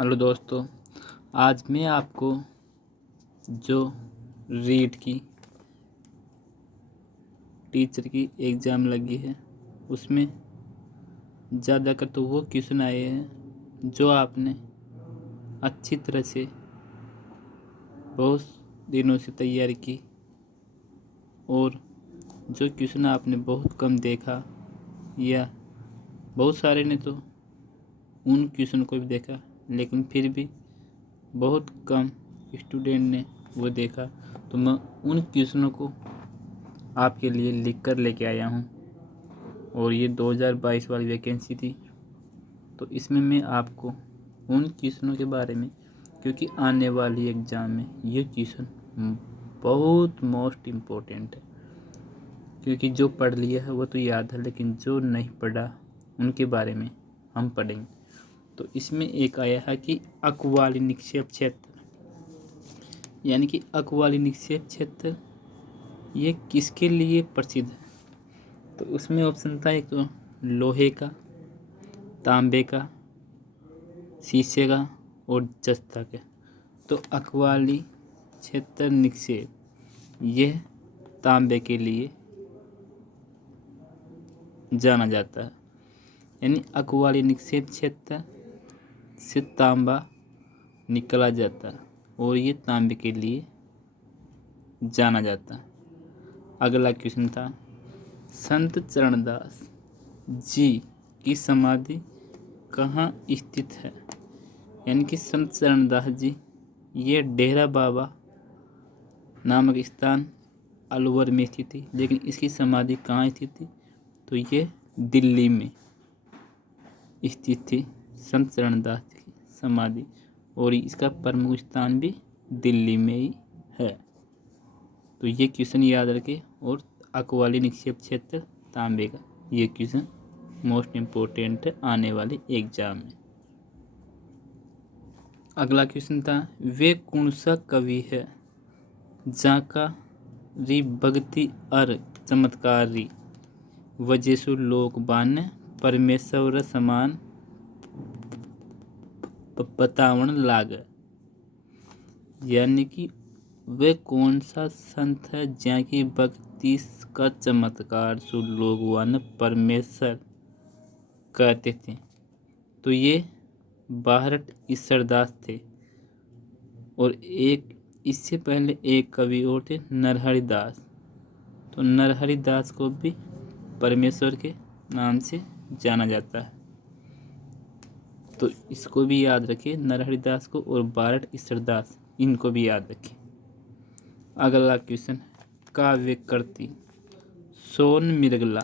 Hello दोस्तों, आज मैं आपको जो रीट की टीचर की एग्ज़ाम लगी है उसमें ज़्यादातर तो वो क्वेश्चन आए हैं जो आपने अच्छी तरह से बहुत दिनों से तैयारी की और जो क्वेश्चन आपने बहुत कम देखा या बहुत सारे ने तो उन क्वेश्चन को भी देखा लेकिन फिर भी बहुत कम स्टूडेंट ने वो देखा, तो मैं उन क्वेश्चनों को आपके लिए लिख कर लेके आया हूँ। और ये 2022 वाली वैकेंसी थी, तो इसमें मैं आपको उन क्वेश्चनों के बारे में, क्योंकि आने वाली एग्ज़ाम में ये क्वेश्चन बहुत मोस्ट इम्पोर्टेंट है। क्योंकि जो पढ़ लिया है वो तो याद है, लेकिन जो नहीं पढ़ा उनके बारे में हम पढ़ेंगे। तो इसमें एक आया है कि अकवाली निक्षेप क्षेत्र, यानी कि अकवाली निक्षेप क्षेत्र ये किसके लिए प्रसिद्ध है। तो उसमें ऑप्शन था एक तो लोहे का, तांबे का, शीशे का और जस्ता का। तो अकवाली क्षेत्र निक्षेप यह तांबे के लिए जाना जाता है, यानी अकवाली निक्षेप क्षेत्र से तांबा निकला जाता है और ये तांबे के लिए जाना जाता है। अगला क्वेश्चन था संत चरणदास जी की समाधि कहाँ स्थित है, यानी कि संत चरणदास जी ये डेरा बाबा नामक स्थान अलवर में स्थित थी, लेकिन इसकी समाधि कहाँ स्थित थी, तो ये दिल्ली में स्थित थी संत चरणदास जी की समाधि, और इसका प्रमुख स्थान भी दिल्ली में ही है। तो ये क्वेश्चन याद रखें। और अकवाली निक्षेप क्षेत्र तांबे का, ये क्वेश्चन मोस्ट इम्पोर्टेंट है आने वाले एग्जाम में। अगला क्वेश्चन था वे कौन सा कवि है जाका री भक्ति अर चमत्कारी वजेसु लोक बान परमेश्वर समान बतावन लाग, यानी कि वे कौन सा संत है जहाँ की भक्ति का चमत्कार सु लोग वन परमेश्वर कहते थे। तो ये बाहरट ईश्वरदास थे, और एक इससे पहले एक कवि और थे नरहरि दास। तो नरहरि दास को भी परमेश्वर के नाम से जाना जाता है, तो इसको भी याद रखें, नरहरि दास को, और बारट ईश्वरदास इनको भी याद रखें। अगला क्वेश्चन काव्य करती सोन मिर्गला,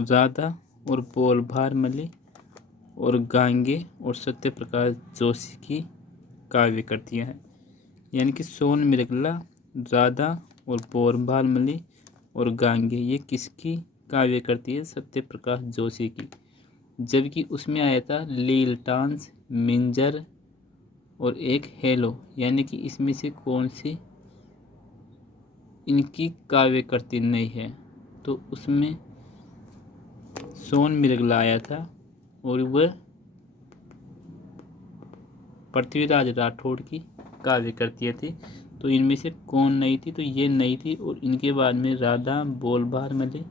राधा और पोल भारमली और गांगे और सत्य प्रकाश जोशी की काव्य कृतियाँ हैं, यानी कि सोन मिर्गला, राधा और पोल भारमली और गांगे ये किसकी काव्य कृति है, सत्य प्रकाश जोशी की। जबकि उसमें आया था लील टांस, मिंजर और एक हेलो, यानी कि इसमें से कौन सी इनकी काव्य कृति नहीं है, तो उसमें सोन मिर्गला आया था और वह पृथ्वीराज राठौड़ की काव्य कृतियाँ थी। तो इनमें से कौन नहीं थी, तो ये नहीं थी, और इनके बाद में राधा, बोल भारमली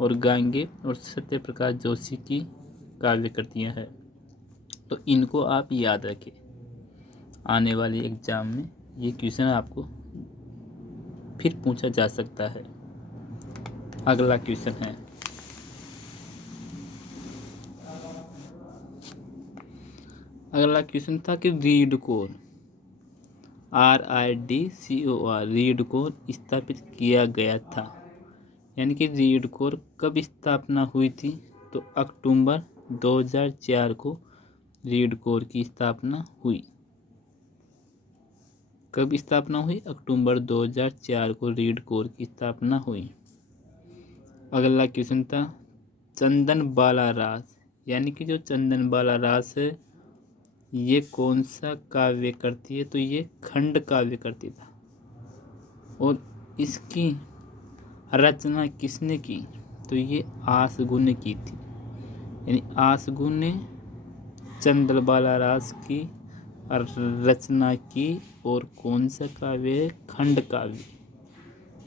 और गांगे और सत्य प्रकाश जोशी की काव्य कृतियाँ हैं। तो इनको आप याद रखें, आने वाले एग्जाम में ये क्वेश्चन आपको फिर पूछा जा सकता है। अगला क्वेश्चन है था कि read core RIDCOR read core स्थापित किया गया था, यानी कि रीड कोर कब स्थापना हुई थी, तो अक्टूबर 2004 को रीड कोर की स्थापना हुई। कब स्थापना हुई, अक्टूबर 2004 को रीड कोर की स्थापना हुई। अगला क्वेश्चन था चंदन बाला रास, यानी कि जो चंदन बाला रास है ये कौन सा काव्य करती है, तो ये खंड काव्य करती था, और इसकी रचना किसने की, तो ये आसगुन ने की थी, यानी आसगुन ने चंद्रबाला रास की रचना की और कौन सा काव्य है? खंड काव्य।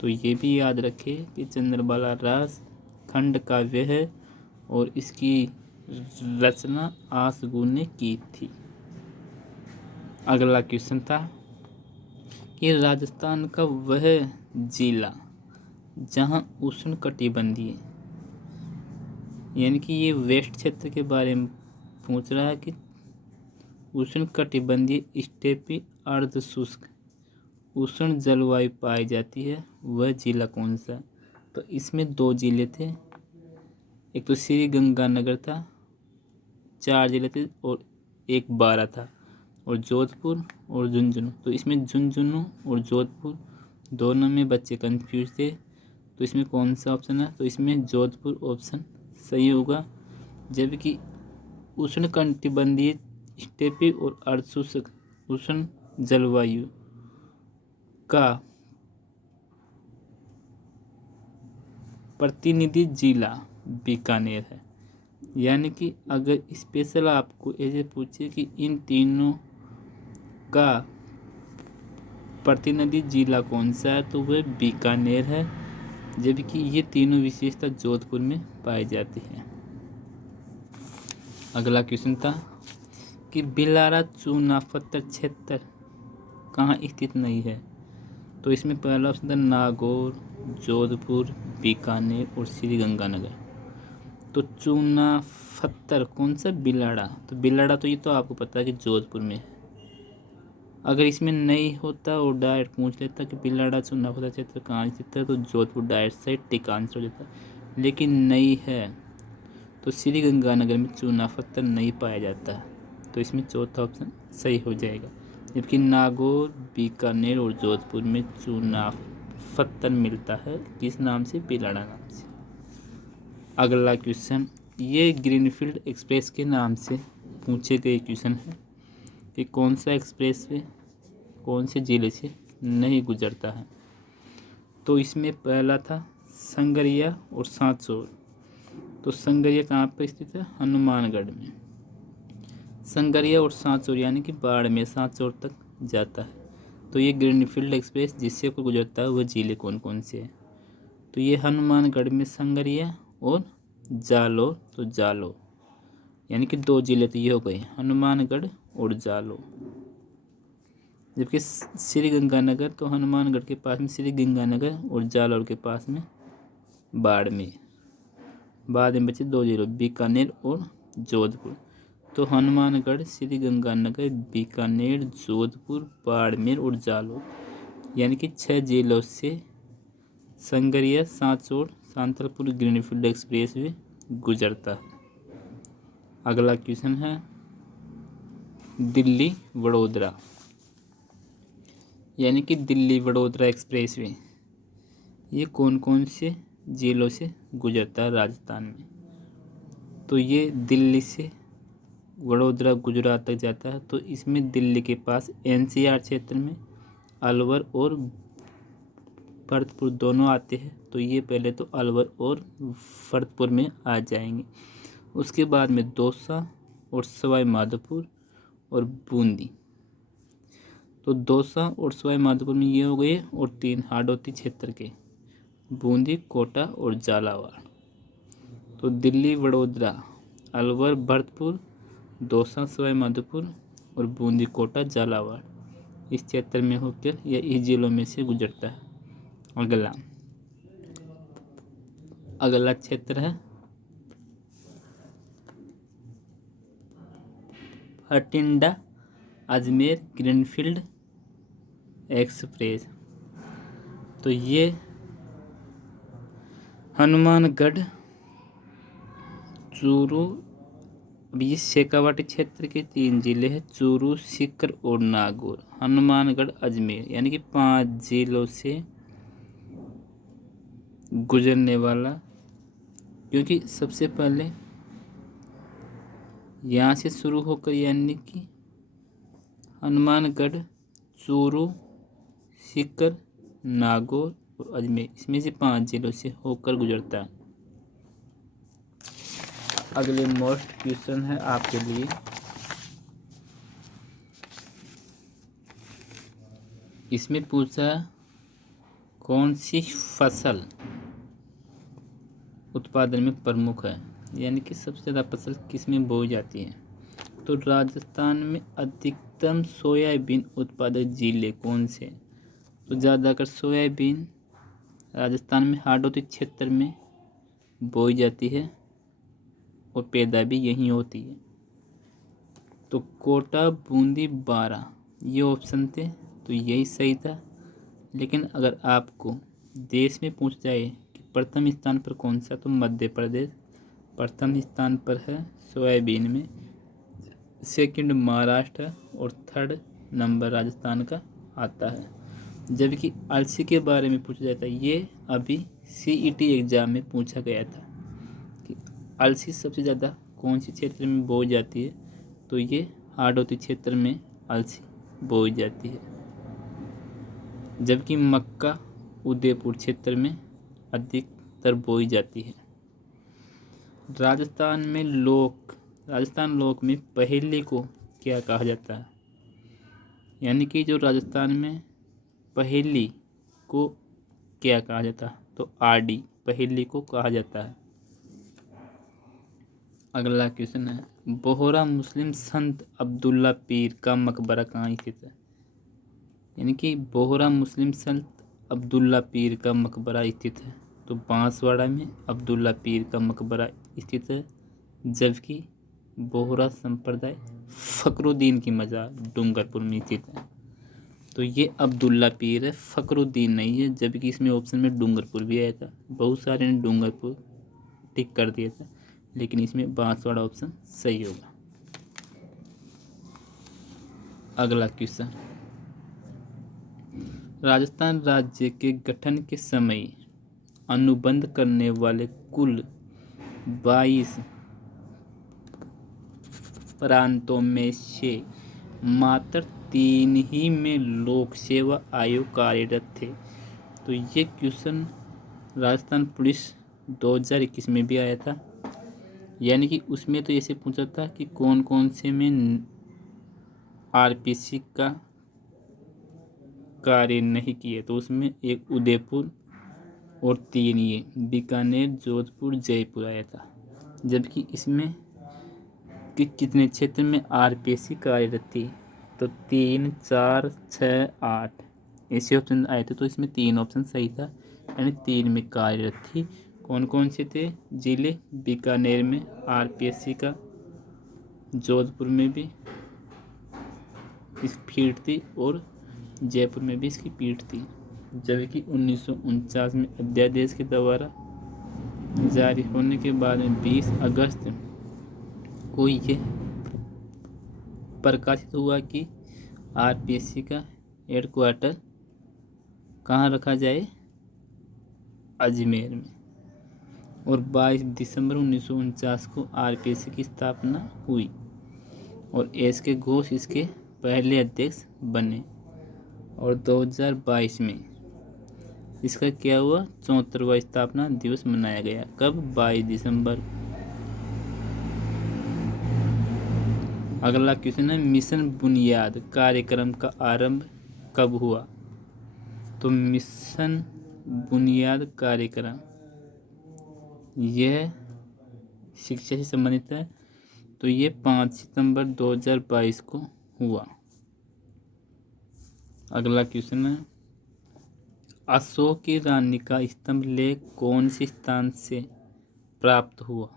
तो ये भी याद रखें कि चंद्रबाला रास खंड काव्य है और इसकी रचना आसगु ने की थी। अगला क्वेश्चन था कि राजस्थान का वह जिला जहां उष्णकटिबंधीय यानी कि ये वेस्ट क्षेत्र के बारे में पूछ रहा है कि उष्णकटिबंधीय स्टेपी अर्धशुष्क उष्ण जलवायु पाई जाती है, वह जिला कौन सा? तो इसमें 2 जिले थे, एक तो श्री गंगानगर था, 4 जिले थे और एक 12 था, और जोधपुर और झुंझुनू। तो इसमें झुंझुनू और जोधपुर दोनों में बच्चे कंफ्यूज थे, तो इसमें कौन सा ऑप्शन है? तो इसमें जोधपुर ऑप्शन सही होगा। जबकि उष्णकटिबंधीय स्टेपी और अर्धशुष्क उष्ण जलवायु का प्रतिनिधि जिला बीकानेर है। यानी कि अगर स्पेशल आपको ऐसे पूछे कि इन तीनों का प्रतिनिधि जिला कौन सा है, तो वह बीकानेर है, जबकि ये तीनों विशेषता जोधपुर में पाई जाती है। अगला क्वेश्चन था कि बिलारा चूनापत्थर क्षेत्र कहाँ स्थित नहीं है? तो इसमें पहला ऑप्शन था नागौर, जोधपुर, बीकानेर और श्री गंगानगर। तो चूनापत्थर कौन सा? बिलाड़ा। तो बिलाड़ा तो ये तो आपको पता है कि जोधपुर में है। अगर इसमें नहीं होता और डायरेक्ट पूछ लेता कि बिलाड़ा चूनापत्थर क्षेत्र कहाँ स्थित है, तो जोधपुर डायरेक्ट सही टिक आंसर हो जाता, लेकिन नहीं है, तो श्री गंगानगर में चूनापत्थर नहीं पाया जाता, तो इसमें चौथा ऑप्शन सही हो जाएगा। जबकि नागौर, बीकानेर और जोधपुर में चूनापत्थर मिलता है, किस नाम से? बिलाड़ा नाम से। अगला क्वेश्चन, ये ग्रीनफील्ड एक्सप्रेस के नाम से पूछे गए क्वेश्चन है कि कौन सा एक्सप्रेस वे कौन से जिले से नहीं गुजरता है? तो इसमें पहला था संगरिया और सांचौर। तो संगरिया कहाँ पर स्थित है? हनुमानगढ़ में। संगरिया और सांचौर यानी कि बाड़मेर सांचौर तक जाता है। तो ये ग्रीनफील्ड एक्सप्रेस जिससे को गुजरता है वह जिले कौन कौन से हैं? तो ये हनुमानगढ़ में संगरिया और जालोर। तो जालोर यानी कि 2 जिले तो ये हो गए, हनुमानगढ़ और जालोर। जबकि श्री गंगानगर तो हनुमानगढ़ के पास में श्री गंगानगर और जालोर के पास में बाड़मेर। बाद में बचे 2 जिले बीकानेर और जोधपुर। तो हनुमानगढ़, श्री गंगानगर, बीकानेर, जोधपुर, बाड़मेर और जालोर यानी कि 6 जिलों से Sangaria, Sanchore, Santalpur greenfield express way गुजरता है। अगला क्वेश्चन है दिल्ली वडोदरा यानी कि दिल्ली वडोदरा एक्सप्रेस वे, ये कौन कौन से जिलों से गुजरता है राजस्थान में? तो ये दिल्ली से वडोदरा गुजरात तक जाता है। तो इसमें दिल्ली के पास एनसीआर क्षेत्र में अलवर और भरतपुर दोनों आते हैं। तो ये पहले तो अलवर और भरतपुर में आ जाएंगे। उसके बाद में दौसा और सवाई माधोपुर और बूंदी। तो दौसा और सवाई माधोपुर में ये हो गए, और 3 हाड़ौती क्षेत्र के बूंदी, कोटा और झालावाड़। तो दिल्ली वडोदरा, अलवर भरतपुर, दौसा सवाई माधोपुर और बूंदी, कोटा, झालावाड़ इस क्षेत्र में होकर या इस जिलों में से गुजरता है। अगला क्षेत्र है भटिंडा अजमेर ग्रीनफील्ड एक्सप्रेस। तो ये हनुमानगढ़, चूरू, अब ये शेखावाटी क्षेत्र के 3 जिले हैं, चूरू, सीकर और नागौर। हनुमानगढ़, अजमेर यानी कि 5 जिलों से गुजरने वाला, क्योंकि सबसे पहले यहाँ से शुरू होकर यानी कि हनुमानगढ़, चूरू, सीकर, नागौर और अजमेर, इसमें से 5 जिलों से होकर गुजरता है। अगले मोस्ट क्वेश्चन है आपके लिए इसमें पूछा कौन सी फसल उत्पादन में प्रमुख है, यानी कि सबसे ज़्यादा फसल किस में बोई जाती है। तो राजस्थान में अधिकतम सोयाबीन उत्पादक जिले कौन से। तो ज़्यादातर सोयाबीन राजस्थान में हाडोती क्षेत्र में बोई जाती है और पैदा भी यहीं होती है। तो कोटा, बूंदी, बारा ये ऑप्शन थे, तो यही सही था। लेकिन अगर आपको देश में पूछ जाए कि प्रथम स्थान पर कौन सा, तो मध्य प्रदेश प्रथम स्थान पर है सोयाबीन में, सेकंड महाराष्ट्र और थर्ड नंबर राजस्थान का आता है। जबकि अलसी के बारे में पूछा जाता है, ये अभी सीईटी एग्जाम में पूछा गया था कि अलसी सबसे ज़्यादा कौन सी क्षेत्र में बोई जाती है, तो ये हाडोती क्षेत्र में अलसी बोई जाती है। जबकि मक्का उदयपुर क्षेत्र में अधिकतर बोई जाती है। राजस्थान लोक में पहेली को क्या कहा जाता है, यानी कि जो राजस्थान में पहेली को क्या कहा जाता है, तो आड़ी पहेली को कहा जाता है। अगला क्वेश्चन है, बोहरा मुस्लिम संत अब्दुल्ला पीर का मकबरा कहाँ स्थित है। यानी कि बोहरा मुस्लिम संत अब्दुल्ला पीर का मकबरा स्थित है, तो बांसवाड़ा में अब्दुल्ला पीर का मकबरा स्थित है। जबकि बोहरा संप्रदाय फखरुद्दीन की मज़ार डूंगरपुर में स्थित है। तो ये अब्दुल्ला पीर है, फखरुद्दीन नहीं है। जबकि इसमें ऑप्शन में डूंगरपुर भी आया था, बहुत सारे ने डूंगरपुर टिक कर दिया था, लेकिन इसमें बांसवाड़ा ऑप्शन सही होगा। अगला क्वेश्चन, राजस्थान राज्य के गठन के समय अनुबंध करने वाले कुल 22 प्रांतों में से मात्र 3 ही में लोक सेवा आयोग कार्यरत थे। तो ये क्वेश्चन राजस्थान पुलिस 2021 में भी आया था। यानी कि उसमें तो ऐसे पूछा था कि कौन कौन से में आरपीसी का कार्य नहीं किए, तो उसमें एक उदयपुर और 3 ये बीकानेर, जोधपुर, जयपुर आया था। जबकि इसमें कि कितने क्षेत्र में आरपीसी कार्यरत थी, तो 3, 4, 6, 8 ऐसे ऑप्शन आए थे। तो इसमें 3 ऑप्शन सही था, यानी 3 में कार्यरत थी। कौन कौन से थे जिले, बीकानेर में आरपीएससी का, जोधपुर में भी इस फील्ड थी और जयपुर में भी इसकी पीठ थी। जबकि 1949 में अध्यादेश के द्वारा जारी होने के बाद में 20 अगस्त को ये प्रकाशित हुआ कि आरपीएससी का हेडक्वार्टर कहाँ रखा जाए, अजमेर में। और 22 दिसंबर 1949 को आरपीएससी की स्थापना हुई और एस के घोष इसके पहले अध्यक्ष बने। और 2022 में इसका क्या हुआ, 74वां स्थापना दिवस मनाया गया। कब, 22 दिसंबर। अगला क्वेश्चन है, मिशन बुनियाद कार्यक्रम का आरंभ कब हुआ। तो मिशन बुनियाद कार्यक्रम यह शिक्षा से संबंधित है, तो ये 5 सितंबर 2022 को हुआ। अगला क्वेश्चन है, अशोक की रानी का स्तंभ लेख कौन से स्थान से प्राप्त हुआ।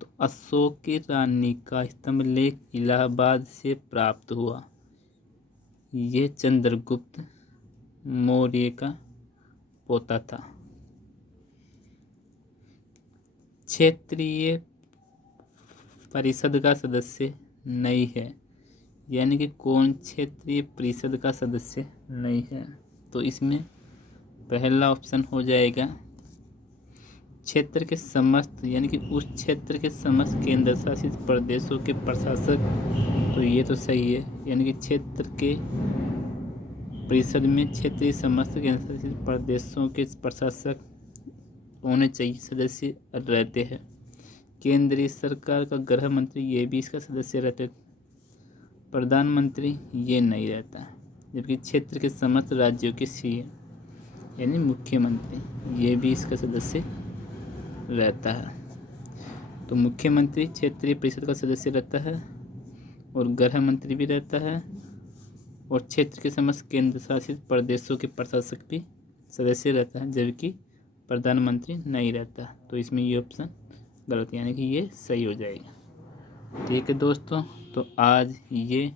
तो अशोक की रानी का स्तंभ लेख इलाहाबाद से प्राप्त हुआ। यह चंद्रगुप्त मौर्य का पोता था। क्षेत्रीय परिषद का सदस्य नहीं है, यानी कि कौन क्षेत्रीय परिषद का सदस्य नहीं है। तो इसमें पहला ऑप्शन हो जाएगा क्षेत्र के समस्त, यानी कि उस क्षेत्र के समस्त केंद्र शासित प्रदेशों के प्रशासक। तो ये तो सही है, यानी कि क्षेत्र के परिषद में क्षेत्रीय समस्त केंद्र शासित प्रदेशों के प्रशासक होने चाहिए, सदस्य रहते हैं। केंद्रीय सरकार का गृह मंत्री ये भी इसका सदस्य रहते। प्रधानमंत्री ये नहीं रहता। जबकि क्षेत्र के समस्त राज्यों के सीएम यानी मुख्यमंत्री ये भी इसका सदस्य रहता है। तो मुख्यमंत्री क्षेत्रीय परिषद का सदस्य रहता है और गृह मंत्री भी रहता है और क्षेत्र के समस्त केंद्र शासित प्रदेशों के प्रशासक भी सदस्य रहता है, जबकि प्रधानमंत्री नहीं रहता। तो इसमें ये ऑप्शन गलत यानी कि ये सही हो जाएगा। ठीक है दोस्तों, तो आज ये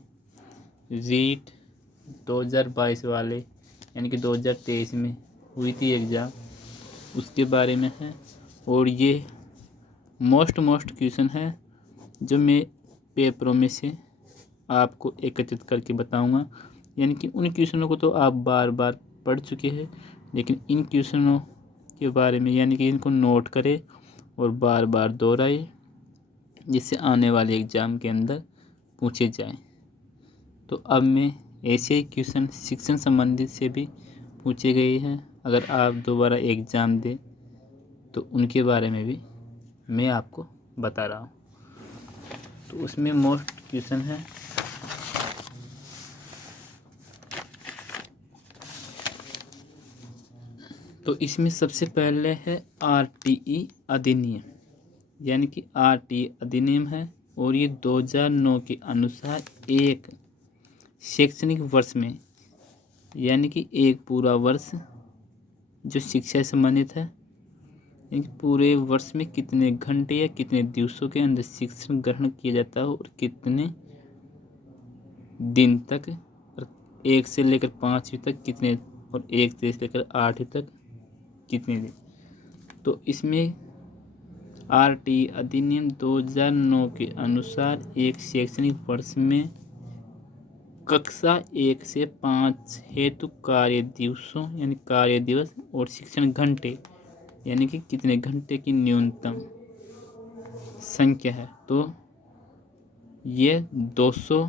रीट 2022 वाले यानी कि 2023 में हुई थी एग्ज़ाम उसके बारे में है और ये मोस्ट क्वेश्चन है जो मैं पेपरों में से आपको एकत्रित करके बताऊंगा। यानी कि उन क्वेश्चनों को तो आप बार बार पढ़ चुके हैं, लेकिन इन क्वेश्चनों के बारे में यानी कि इनको नोट करें और बार बार दोहराए जिससे आने वाले एग्ज़ाम के अंदर पूछे जाएं। तो अब मैं ऐसे ही क्वेश्चन शिक्षण संबंधित से भी पूछे गए हैं, अगर आप दोबारा एग्ज़ाम दें तो उनके बारे में भी मैं आपको बता रहा हूँ। तो उसमें मोस्ट क्वेश्चन है तो इसमें सबसे पहले है आरटीई अधिनियम, यानी कि आरटीई अधिनियम है और ये 2009 के अनुसार एक शैक्षणिक वर्ष में यानी कि एक पूरा वर्ष जो शिक्षा से संबंधित है, पूरे वर्ष में कितने घंटे या कितने दिवसों के अंदर शिक्षण ग्रहण किया जाता है और कितने दिन तक, और 1 से लेकर 5वीं तक कितने, और 1 से लेकर 8वीं तक कितने दिन। तो इसमें आरटीई अधिनियम 2009 के अनुसार एक शैक्षणिक वर्ष में कक्षा 1 से 5 हेतु कार्य दिवसों यानी कार्य दिवस और शिक्षण घंटे यानी कि कितने घंटे की न्यूनतम संख्या है। तो ये 200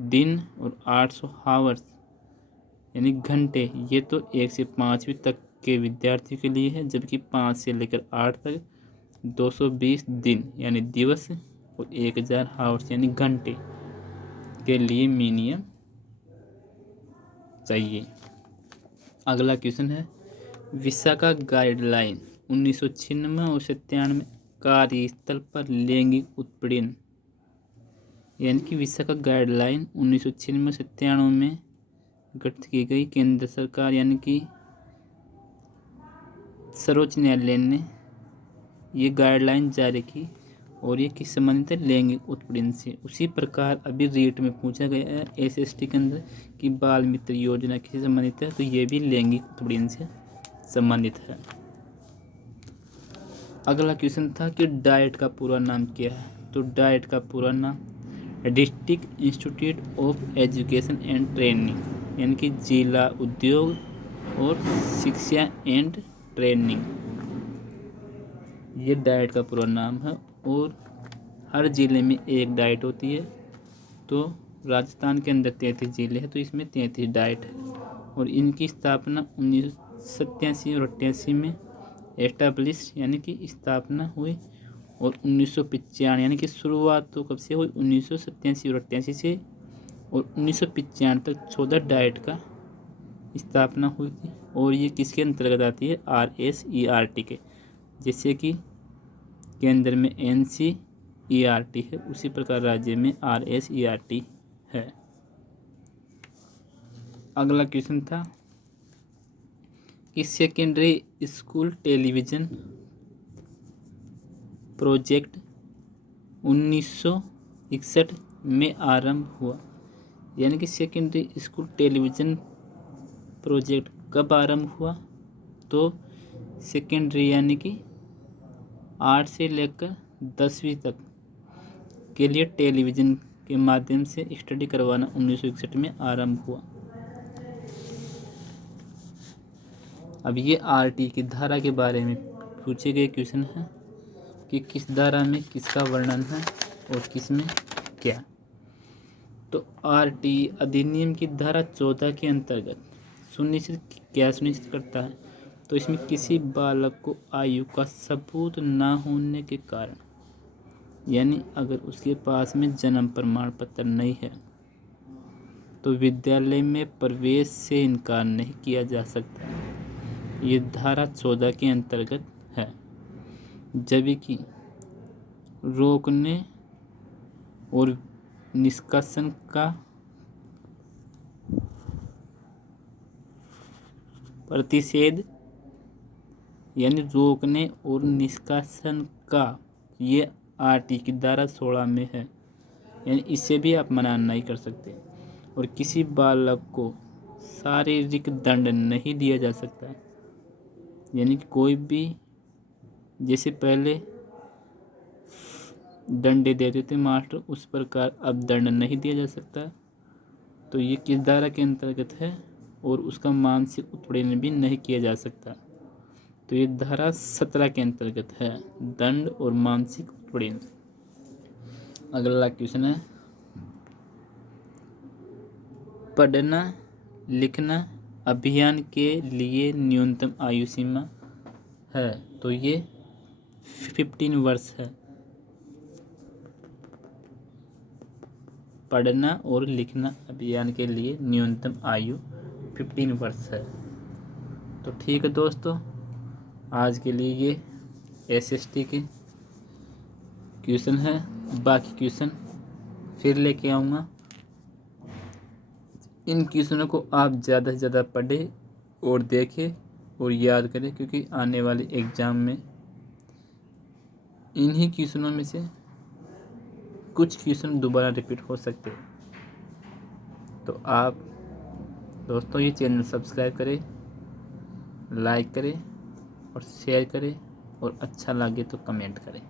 दिन और 800 हावर्स यानी घंटे, ये तो 1 से 5वीं तक के विद्यार्थियों के लिए है, जबकि 5 से लेकर 8 तक 220 दिन यानी दिवस और 1000 हावर्स यानी घंटे के लिए मिनिमम चाहिए। अगला क्वेश्चन है विशाखा गाइडलाइन 1996 और 97 कार्यस्थल पर लैंगिक उत्पीड़न यानी कि विशाखा गाइडलाइन 1996 से 97 में गठित की गई केंद्र सरकार यानी कि सर्वोच्च न्यायालय ने ये गाइडलाइन जारी की और ये किस संबंधित है, लैंगिक उत्पीड़न से। उसी प्रकार अभी रीट में पूछा गया है एसएसटी के अंदर कि बाल मित्र योजना किससे संबंधित है, तो ये भी लैंगिक उत्पीड़न से संबंधित है। अगला क्वेश्चन था कि डाइट का पूरा नाम क्या है, तो डाइट का पूरा नाम district institute of education and training यानी कि जिला उद्योग और शिक्षा एंड ट्रेनिंग, ये डाइट का पूरा नाम है। और हर ज़िले में एक डाइट होती है, तो राजस्थान के अंदर 33 ज़िले हैं तो इसमें 33 डाइट है और इनकी स्थापना 1987 और 88 में एस्टाब्लिश यानी कि स्थापना हुई और 1995 यानी कि शुरुआत तो कब से हुई 1987 और 88 से, और 1995 तक 14 डाइट का स्थापना हुई थी। और ये किसके अंतर्गत आती है, RSERT के, जैसे कि केंद्र में NCERT है उसी प्रकार राज्य में RSERT है। अगला क्वेश्चन था कि सेकेंडरी स्कूल टेलीविज़न प्रोजेक्ट 1961 में आरंभ हुआ, यानी कि सेकेंडरी स्कूल टेलीविज़न प्रोजेक्ट कब आरंभ हुआ, तो सेकेंडरी यानी कि 8 से लेकर 10वीं तक के लिए टेलीविज़न के माध्यम से स्टडी करवाना 1961 में आरंभ हुआ। अब ये आरटी की धारा के बारे में पूछे गए क्वेश्चन हैं कि किस धारा में किसका वर्णन है और किस में क्या। तो आरटी अधिनियम की धारा 14 के अंतर्गत सुनिश्चित करता है, तो इसमें किसी बालक को आयु का सबूत ना होने के कारण, यानी अगर उसके पास में जन्म प्रमाण पत्र नहीं है तो विद्यालय में प्रवेश से इनकार नहीं किया जा सकता। ये धारा 14 के अंतर्गत है। जबकि रोकने और निष्कासन का प्रतिषेध यानी रोकने और निष्कासन का ये आर्टिकल धारा 16 में है, यानी इससे भी आप मना नहीं कर सकते। और किसी बालक को शारीरिक दंड नहीं दिया जा सकता, यानी कि कोई भी जैसे पहले डंडे देते थे मास्टर, उस प्रकार अब दंड नहीं दिया जा सकता। तो ये किस धारा के अंतर्गत है, और उसका मानसिक उत्पीड़न भी नहीं किया जा सकता। तो ये धारा 17 के अंतर्गत है, दंड और मानसिक उत्पीड़न। अगला क्वेश्चन है, पढ़ना लिखना अभियान के लिए न्यूनतम आयु सीमा है। तो ये 15 वर्ष है। पढ़ना और लिखना अभियान के लिए न्यूनतम आयु 15 वर्ष है। तो ठीक है दोस्तों, आज के लिए ये SST के क्वेश्चन है। बाकी क्वेश्चन फिर लेके आऊँगा। इन क्वेश्चनों को आप ज़्यादा से ज़्यादा पढ़ें और देखें और याद करें, क्योंकि आने वाले एग्ज़ाम में इन्हीं क्वेश्चनों में से कुछ क्वेश्चन दोबारा रिपीट हो सकते हैं। तो आप दोस्तों ये चैनल सब्सक्राइब करें, लाइक करें और शेयर करें, और अच्छा लगे तो कमेंट करें।